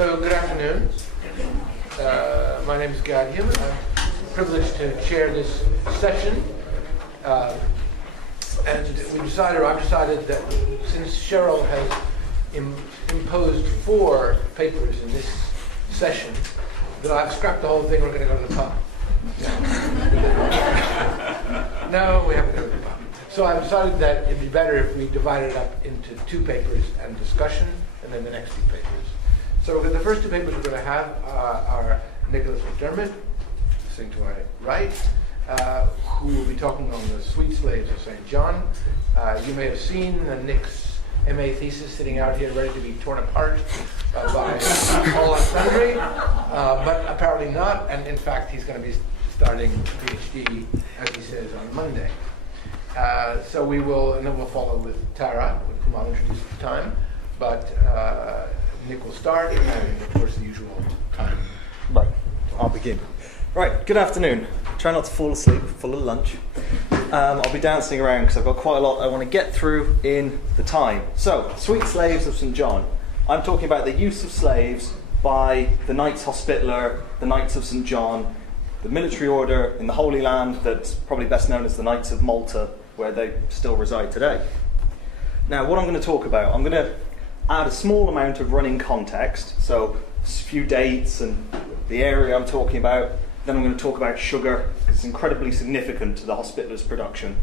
So, good afternoon. My name is Gadian. I'm privileged to chair this session. And I've decided that since Cheryl has imposed 4 papers in this session, that I've scrapped the whole thing. We're going to go to the pub. No, we haven't go to the pub. So I've decided that it'd be better if we divided it up into 2 papers and discussion, and then the next 2 papers. So the first 2 papers we're going to have are Nicholas McDermott, sitting to my right, who will be talking on the sweet slaves of St. John. You may have seen Nick's MA thesis sitting out here ready to be torn apart by all and sundry, but apparently not, and in fact he's going to be starting PhD, as he says, on Monday. So we will, and then we'll follow with Tara, whom I'll introduce at the time, but Nick will start, and of course the usual time. Right, I'll begin. Right, good afternoon. Try not to fall asleep, full of lunch. I'll be dancing around because I've got quite a lot I want to get through in the time. So, Sweet Slaves of St. John. I'm talking about the use of slaves by the Knights Hospitaller, the Knights of St. John, the military order in the Holy Land that's probably best known as the Knights of Malta, where they still reside today. Now, what I'm going to talk about, I'm going to add a small amount of running context, so a few dates and the area I'm talking about. Then I'm going to talk about sugar, because it's incredibly significant to the Hospitallers' production,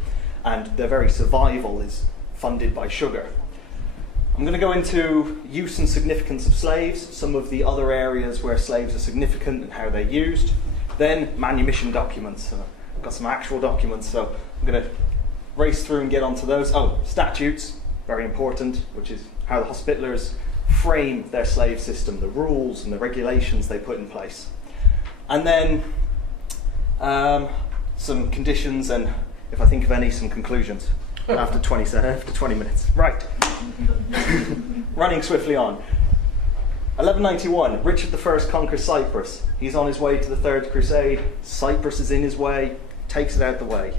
and their very survival is funded by sugar. I'm going to go into use and significance of slaves, some of the other areas where slaves are significant and how they're used. Then manumission documents. I've got some actual documents, so I'm going to race through and get onto those. Oh, statutes, very important, which is how the Hospitallers frame their slave system, the rules and the regulations they put in place. And then some conditions and, if I think of any, some conclusions after 20 minutes. Right. Running swiftly on. 1191, Richard I conquers Cyprus. He's on his way to the Third Crusade. Cyprus is in his way, takes it out the way.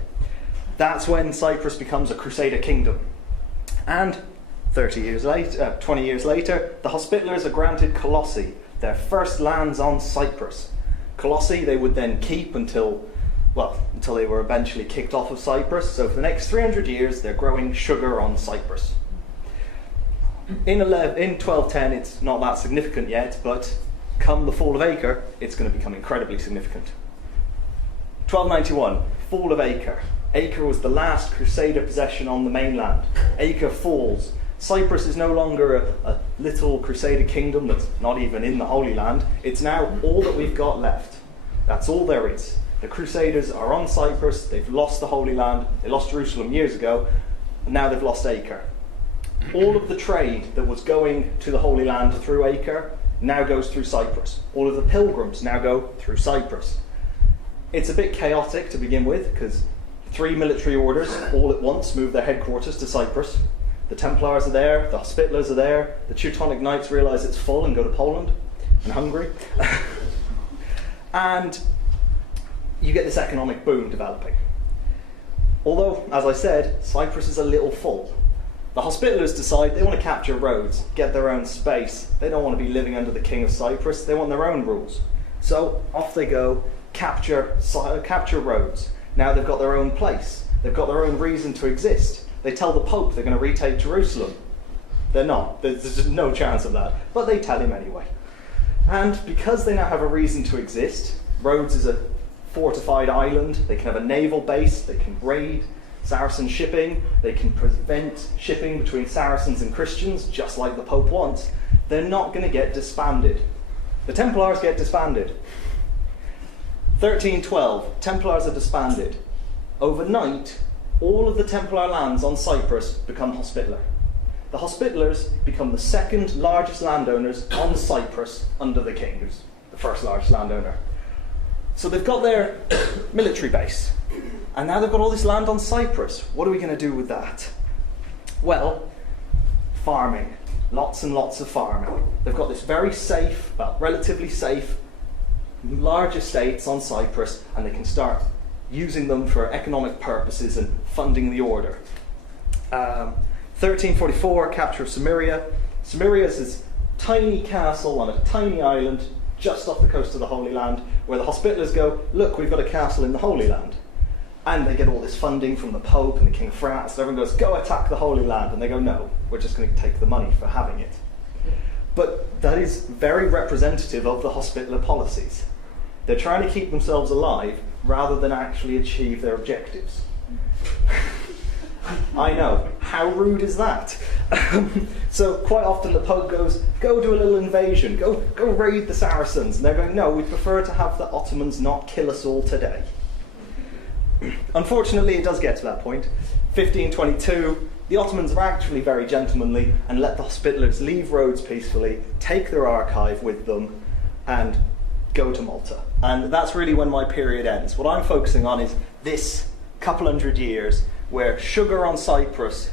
That's when Cyprus becomes a Crusader kingdom. And 20 years later, the Hospitallers are granted Colossi, their first lands on Cyprus. Colossi they would then keep until they were eventually kicked off of Cyprus. So for the next 300 years, they're growing sugar on Cyprus. In 1210, it's not that significant yet, but come the fall of Acre, it's going to become incredibly significant. 1291, fall of Acre. Acre was the last Crusader possession on the mainland. Acre falls. Cyprus is no longer a little Crusader kingdom that's not even in the Holy Land. It's now all that we've got left. That's all there is. The Crusaders are on Cyprus. They've lost the Holy Land. They lost Jerusalem years ago. And now they've lost Acre. All of the trade that was going to the Holy Land through Acre now goes through Cyprus. All of the pilgrims now go through Cyprus. It's a bit chaotic to begin with, because 3 military orders all at once move their headquarters to Cyprus. The Templars are there, the Hospitallers are there, the Teutonic Knights realise it's full and go to Poland and Hungary. And you get this economic boom developing. Although, as I said, Cyprus is a little full. The Hospitallers decide they want to capture Rhodes, get their own space. They don't want to be living under the King of Cyprus, they want their own rules. So off they go, capture Rhodes. Now they've got their own place, they've got their own reason to exist. They tell the Pope they're going to retake Jerusalem. They're not. There's just no chance of that. But they tell him anyway. And because they now have a reason to exist, Rhodes is a fortified island. They can have a naval base. They can raid Saracen shipping. They can prevent shipping between Saracens and Christians, just like the Pope wants. They're not going to get disbanded. The Templars get disbanded. 1312, Templars are disbanded. Overnight, all of the Templar lands on Cyprus become Hospitaller. The Hospitallers become the second largest landowners on Cyprus under the king, who's the first largest landowner. So they've got their military base, and now they've got all this land on Cyprus. What are we going to do with that? Well, farming. Lots and lots of farming. They've got this very safe, relatively safe, large estates on Cyprus, and they can start using them for economic purposes and funding the order. 1344, capture of Samaria. Samaria is tiny castle on a tiny island just off the coast of the Holy Land, where the Hospitallers go, look, we've got a castle in the Holy Land. And they get all this funding from the Pope and the King of France, and everyone goes, go attack the Holy Land. And they go, no, we're just going to take the money for having it. But that is very representative of the Hospitaller policies. They're trying to keep themselves alive rather than actually achieve their objectives. I know, how rude is that? So quite often the Pope goes, go do a little invasion, go raid the Saracens. And they're going, no, we prefer to have the Ottomans not kill us all today. Unfortunately, it does get to that point. 1522, the Ottomans are actually very gentlemanly and let the Hospitallers leave Rhodes peacefully, take their archive with them, and go to Malta. And that's really when my period ends. What I'm focusing on is this couple hundred years where sugar on Cyprus,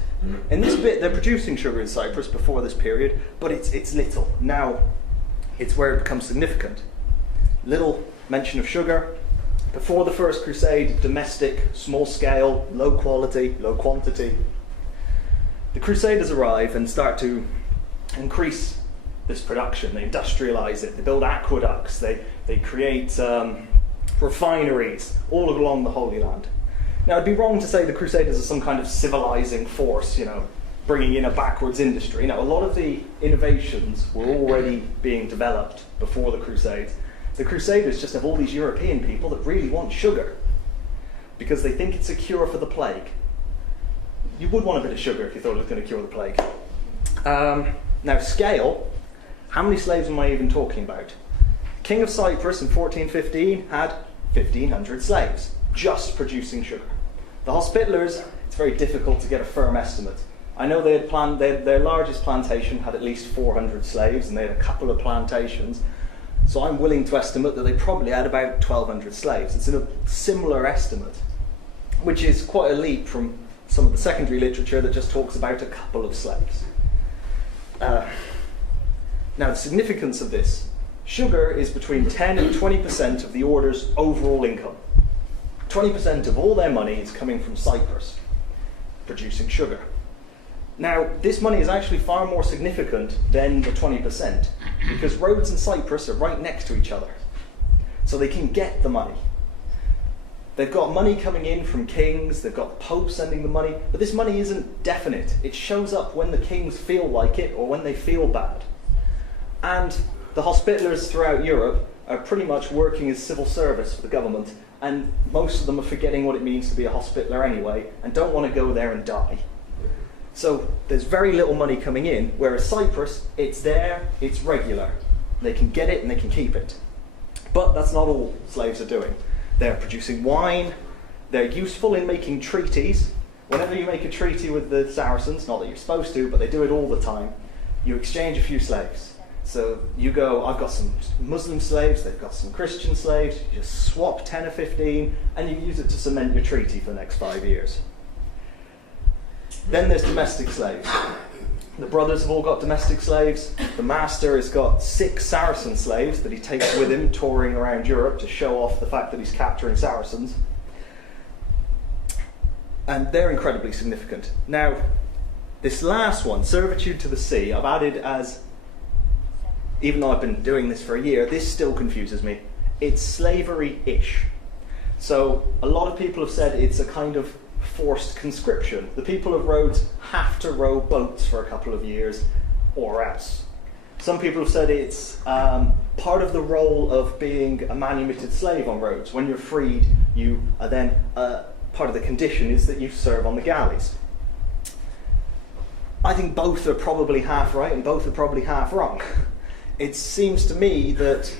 in this bit they're producing sugar in Cyprus before this period, but it's little. Now it's where it becomes significant. Little mention of sugar. Before the First Crusade, domestic, small scale, low quality, low quantity. The Crusaders arrive and start to increase this production. They industrialise it, they build aqueducts, they create refineries all along the Holy Land. Now, it'd be wrong to say the Crusaders are some kind of civilizing force, bringing in a backwards industry. No, a lot of the innovations were already being developed before the Crusades. The Crusaders just have all these European people that really want sugar because they think it's a cure for the plague. You would want a bit of sugar if you thought it was going to cure the plague. Now, scale, how many slaves am I even talking about? King of Cyprus in 1415 had 1,500 slaves just producing sugar. The Hospitallers, it's very difficult to get a firm estimate. I know they had their largest plantation had at least 400 slaves, and they had a couple of plantations. So I'm willing to estimate that they probably had about 1,200 slaves. It's a similar estimate, which is quite a leap from some of the secondary literature that just talks about a couple of slaves. Now, the significance of this, sugar is between 10 and 20% of the order's overall income. 20% of all their money is coming from Cyprus, producing sugar. Now, this money is actually far more significant than the 20%, because Rhodes and Cyprus are right next to each other. So they can get the money. They've got money coming in from kings, they've got the Pope sending the money, but this money isn't definite. It shows up when the kings feel like it or when they feel bad. And the Hospitallers throughout Europe are pretty much working as civil service for the government, and most of them are forgetting what it means to be a Hospitaller anyway, and don't want to go there and die. So there's very little money coming in, whereas Cyprus, it's there, it's regular. They can get it and they can keep it. But that's not all slaves are doing. They're producing wine, they're useful in making treaties. Whenever you make a treaty with the Saracens, not that you're supposed to, but they do it all the time, you exchange a few slaves. So you go, I've got some Muslim slaves, they've got some Christian slaves, you just swap 10 or 15, and you use it to cement your treaty for the next 5 years. Then there's domestic slaves. The brothers have all got domestic slaves. The master has got 6 Saracen slaves that he takes with him touring around Europe to show off the fact that he's capturing Saracens. And they're incredibly significant. Now, this last one, servitude to the sea, I've added as, even though I've been doing this for a year, this still confuses me. It's slavery-ish. So a lot of people have said it's a kind of forced conscription. The people of Rhodes have to row boats for a couple of years or else. Some people have said it's part of the role of being a manumitted slave on Rhodes. When you're freed, you are then, part of the condition is that you serve on the galleys. I think both are probably half right and both are probably half wrong. It seems to me that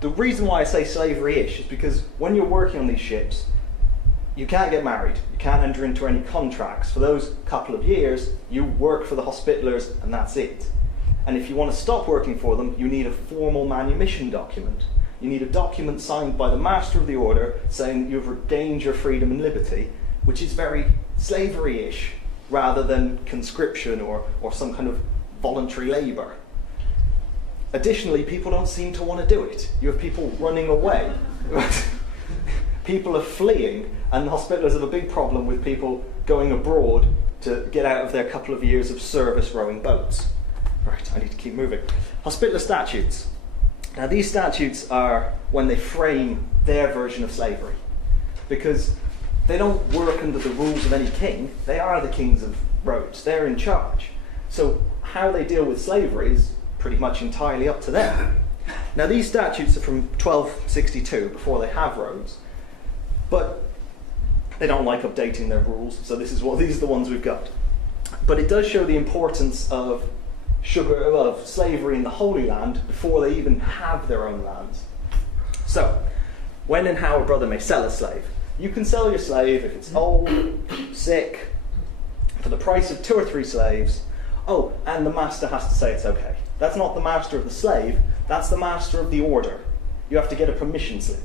the reason why I say slavery-ish is because when you're working on these ships, you can't get married, you can't enter into any contracts. For those couple of years, you work for the Hospitallers and that's it. And if you want to stop working for them, you need a formal manumission document. You need a document signed by the master of the order saying you've regained your freedom and liberty, which is very slavery-ish rather than conscription or some kind of voluntary labour. Additionally, people don't seem to want to do it. You have people running away. People are fleeing, and the Hospitallers have a big problem with people going abroad to get out of their couple of years of service rowing boats. Right, I need to keep moving. Hospitaller statutes. Now these statutes are when they frame their version of slavery, because they don't work under the rules of any king. They are the kings of Rhodes. They're in charge. So how they deal with slavery is pretty much entirely up to them. Now these statutes are from 1262, before they have Rhodes, but they don't like updating their rules, so these are the ones we've got. But it does show the importance of slavery in the Holy Land before they even have their own lands. So, when and how a brother may sell a slave. You can sell your slave if it's old, sick, for the price of 2 or 3 slaves. Oh, and the master has to say it's okay. That's not the master of the slave, that's the master of the order. You have to get a permission slip.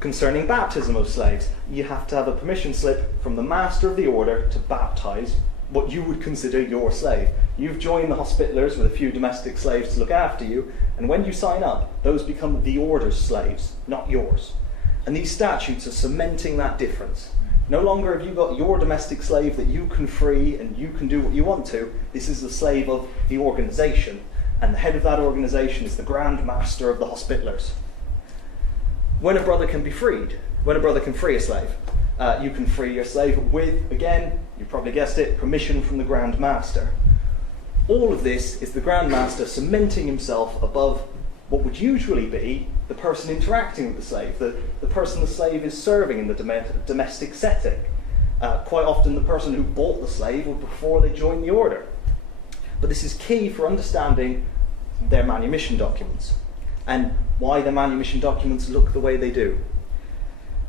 Concerning baptism of slaves, you have to have a permission slip from the master of the order to baptize what you would consider your slave. You've joined the Hospitallers with a few domestic slaves to look after you, and when you sign up, those become the order's slaves, not yours. And these statutes are cementing that difference. No longer have you got your domestic slave that you can free and you can do what you want to. This is the slave of the organisation, and the head of that organisation is the Grand Master of the Hospitallers. When a brother can be freed, when a brother can free a slave, you can free your slave with, again, you probably guessed it, permission from the Grand Master. All of this is the Grand Master cementing himself above what would usually be the person interacting with the slave, the person the slave is serving in the domestic setting. Quite often the person who bought the slave was before they joined the order. But this is key for understanding their manumission documents and why their manumission documents look the way they do.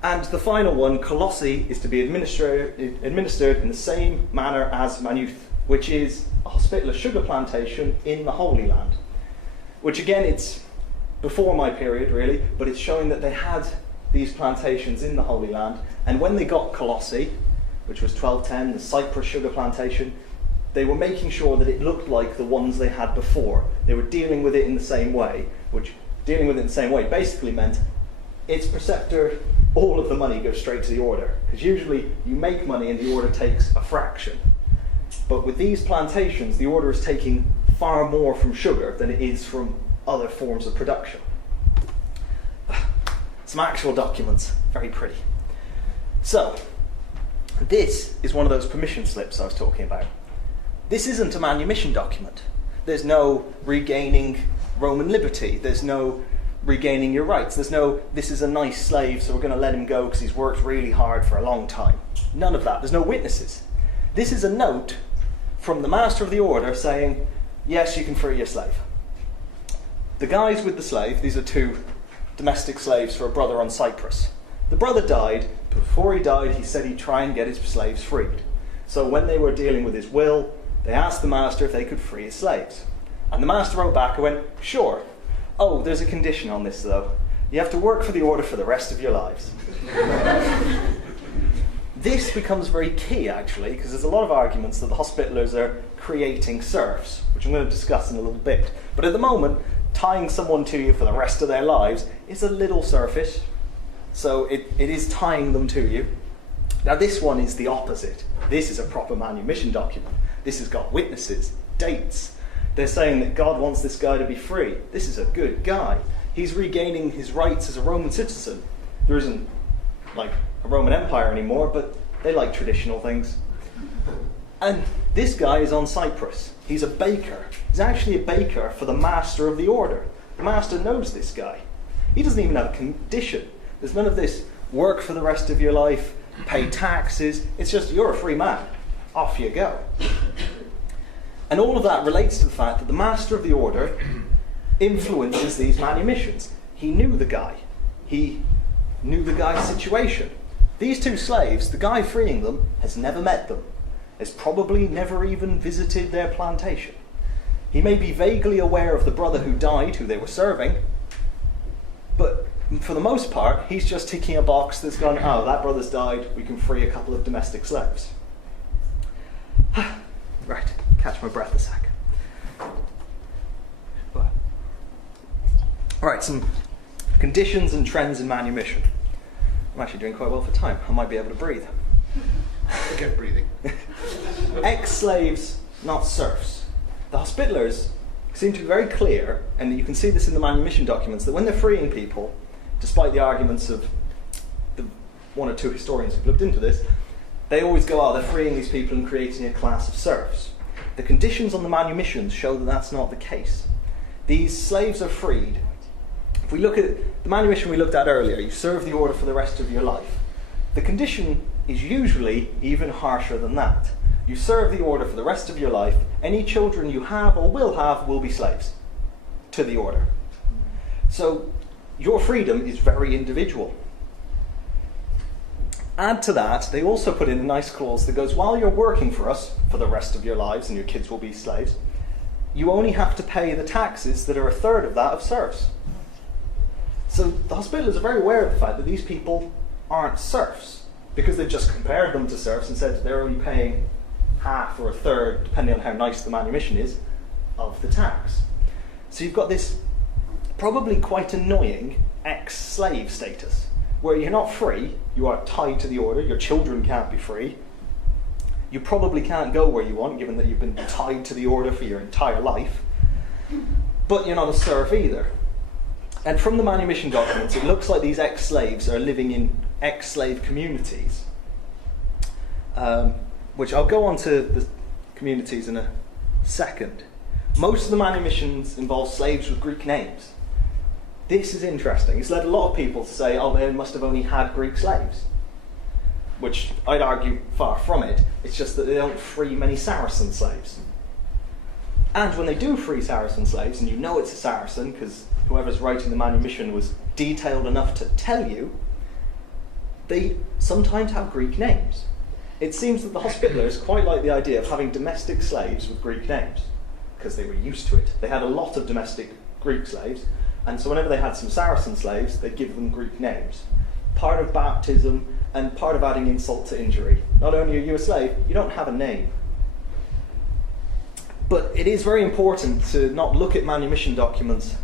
And the final one, Colossi, is to be administered in the same manner as Maynooth, which is a Hospitaller sugar plantation in the Holy Land. Which again, it's before my period really, but it's showing that they had these plantations in the Holy Land, and when they got Colossi, which was 1210, the Cyprus sugar plantation, they were making sure that it looked like the ones they had before. They were dealing with it in the same way, which dealing with it in the same way basically meant its preceptor, all of the money goes straight to the order, because usually you make money and the order takes a fraction. But with these plantations, the order is taking far more from sugar than it is from other forms of production. Some actual documents, very pretty. So, this is one of those permission slips I was talking about. This isn't a manumission document. There's no regaining Roman liberty. There's no regaining your rights. There's no, this is a nice slave, so we're going to let him go because he's worked really hard for a long time. None of that. There's no witnesses. This is a note from the master of the order saying, yes, you can free your slave. The guys with the slave, these are 2 domestic slaves for a brother on Cyprus. The brother died. Before he died, he said he'd try and get his slaves freed. So when they were dealing with his will, they asked the master if they could free his slaves. And the master wrote back and went, sure. Oh, there's a condition on this though. You have to work for the order for the rest of your lives. This becomes very key actually, because there's a lot of arguments that the Hospitallers are creating serfs, which I'm going to discuss in a little bit. But at the moment, tying someone to you for the rest of their lives is a little serfish. So it is tying them to you. Now this one is the opposite. This is a proper manumission document. This has got witnesses, dates. They're saying that God wants this guy to be free. This is a good guy. He's regaining his rights as a Roman citizen. There isn't like a Roman Empire anymore, but they like traditional things. And this guy is on Cyprus. He's a baker. He's actually a baker for the master of the order. The master knows this guy. He doesn't even have a condition. There's none of this work for the rest of your life, pay taxes. It's just, you're a free man. Off you go. And all of that relates to the fact that the master of the order influences these manumissions. He knew the guy. He knew the guy's situation. These 2 slaves, the guy freeing them, has never met them. Has probably never even visited their plantation. He may be vaguely aware of the brother who died, who they were serving, but for the most part, he's just ticking a box that's gone, oh, that brother's died, we can free a couple of domestic slaves. Right, catch my breath a sec. Alright, some conditions and trends in manumission. I'm actually doing quite well for time. I might be able to breathe. Get breathing. Ex-slaves, not serfs. the Hospitallers seem to be very clear, and you can see this in the manumission documents, that when they're freeing people, despite the arguments of the one or two historians who've looked into this, they always go, oh, they're freeing these people and creating a class of serfs. The conditions on the manumissions show that that's not the case. These slaves are freed. If we look at the manumission we looked at earlier, you serve the order for the rest of your life. The condition is usually even harsher than that. You serve the order for the rest of your life. Any children you have or will be slaves to the order. So your freedom is very individual. Add to that, they also put in a nice clause that goes, while you're working for us for the rest of your lives and your kids will be slaves, you only have to pay the taxes that are a third of that of serfs. So the Hospitallers are very aware of the fact that these people aren't serfs, because they've just compared them to serfs and said that they're only paying half or a third, depending on how nice the manumission is, of the tax. So you've got this probably quite annoying ex-slave status, where you're not free, you are tied to the order, your children can't be free, you probably can't go where you want, given that you've been tied to the order for your entire life, but you're not a serf either. And from the manumission documents, it looks like these ex-slaves are living in ex-slave communities, which I'll go on to the communities in a second. Most of the manumissions involve slaves with Greek names. This is interesting. It's led a lot of people to say, oh, they must have only had Greek slaves, which I'd argue far from it. It's just that they don't free many Saracen slaves. And when they do free Saracen slaves, and you know it's a Saracen because whoever's writing the manumission was detailed enough to tell you, they sometimes have Greek names. It seems that the Hospitallers quite like the idea of having domestic slaves with Greek names, because they were used to it. They had a lot of domestic Greek slaves, and so whenever they had some Saracen slaves, they'd give them Greek names. Part of baptism and part of adding insult to injury. Not only are you a slave, you don't have a name. But it is very important to not look at manumission documents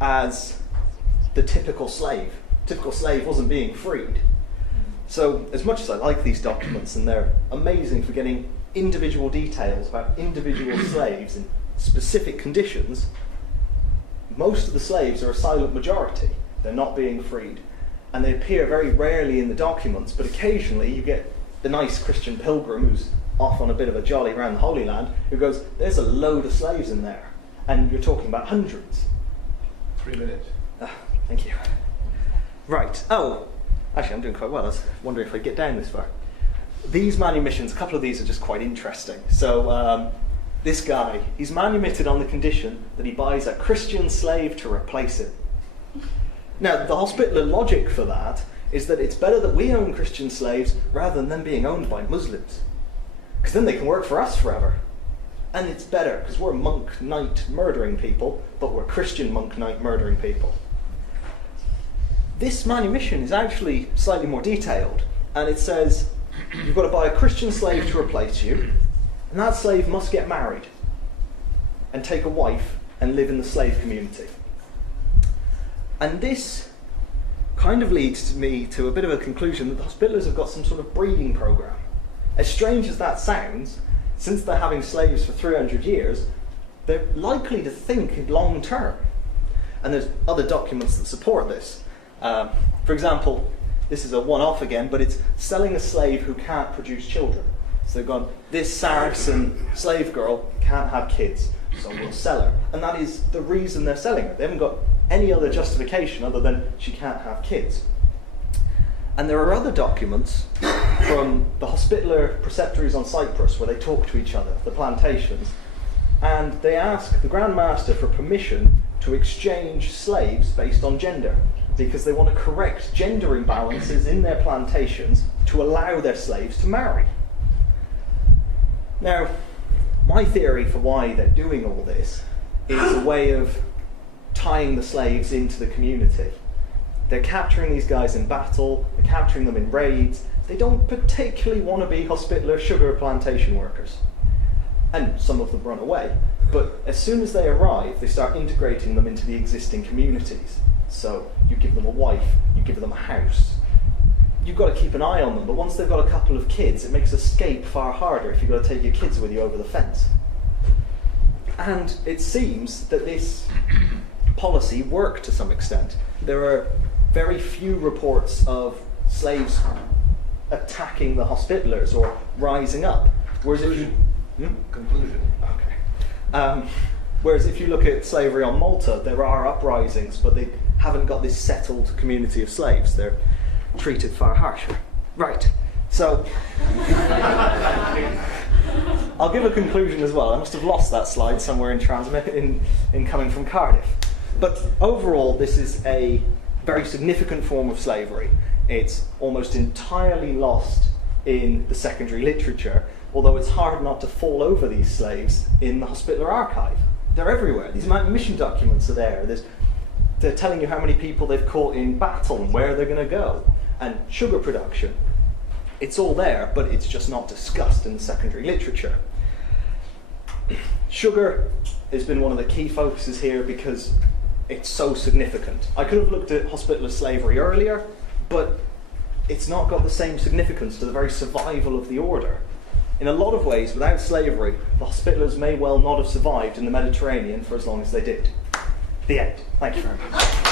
as the typical slave. Typical slave wasn't being freed. So as much as I like these documents, and they're amazing for getting individual details about individual slaves in specific conditions, most of the slaves are a silent majority. They're not being freed. And they appear very rarely in the documents, but occasionally you get the nice Christian pilgrim who's off on a bit of a jolly around the Holy Land, who goes, there's a load of slaves in there. And you're talking about hundreds. 3 minutes. Thank you. Right. Oh, actually, I'm doing quite well. I was wondering if I'd get down this far. These manumissions, a couple of these are just quite interesting. So this guy, he's manumitted on the condition that he buys a Christian slave to replace him. Now, the Hospitaller logic for that is that it's better that we own Christian slaves rather than them being owned by Muslims, because then they can work for us forever. And it's better, because we're monk knight murdering people, but we're Christian monk knight murdering people. This manumission is actually slightly more detailed, and it says you've got to buy a Christian slave to replace you, and that slave must get married and take a wife and live in the slave community. And this kind of leads me to a bit of a conclusion that the Hospitallers have got some sort of breeding program. As strange as that sounds, since they're having slaves for 300 years, they're likely to think long term. And there's other documents that support this. For example, this is a one-off again, but it's selling a slave who can't produce children. So they've gone, this Saracen slave girl can't have kids, so we'll sell her. And that is the reason they're selling her. They haven't got any other justification other than she can't have kids. And there are other documents from the Hospitaller preceptories on Cyprus where they talk to each other, the plantations, and they ask the Grand Master for permission to exchange slaves based on gender, because they want to correct gender imbalances in their plantations to allow their slaves to marry. Now, my theory for why they're doing all this is a way of tying the slaves into the community. They're capturing these guys in battle, they're capturing them in raids. They don't particularly want to be Hospitaller sugar plantation workers. And some of them run away. But as soon as they arrive, they start integrating them into the existing communities. So you give them a wife, you give them a house. You've got to keep an eye on them, but once they've got a couple of kids, it makes escape far harder if you've got to take your kids with you over the fence. And it seems that this policy worked to some extent. There are very few reports of slaves attacking the Hospitallers or rising up. Whereas if you... Conclusion. Okay. Whereas if you look at slavery on Malta, there are uprisings, but they haven't got this settled community of slaves. They're treated far harsher. Right. So... I'll give a conclusion as well. I must have lost that slide somewhere in coming from Cardiff. But overall, this is a very significant form of slavery. It's almost entirely lost in the secondary literature, although it's hard not to fall over these slaves in the Hospitaller archive. They're everywhere. These mission documents are there. They're telling you how many people they've caught in battle and where they're going to go. And sugar production. It's all there, but it's just not discussed in the secondary literature. Sugar has been one of the key focuses here because it's so significant. I could have looked at Hospitaller slavery earlier, but it's not got the same significance to the very survival of the order. In a lot of ways, without slavery, the Hospitallers may well not have survived in the Mediterranean for as long as they did. The end. Thank you very much.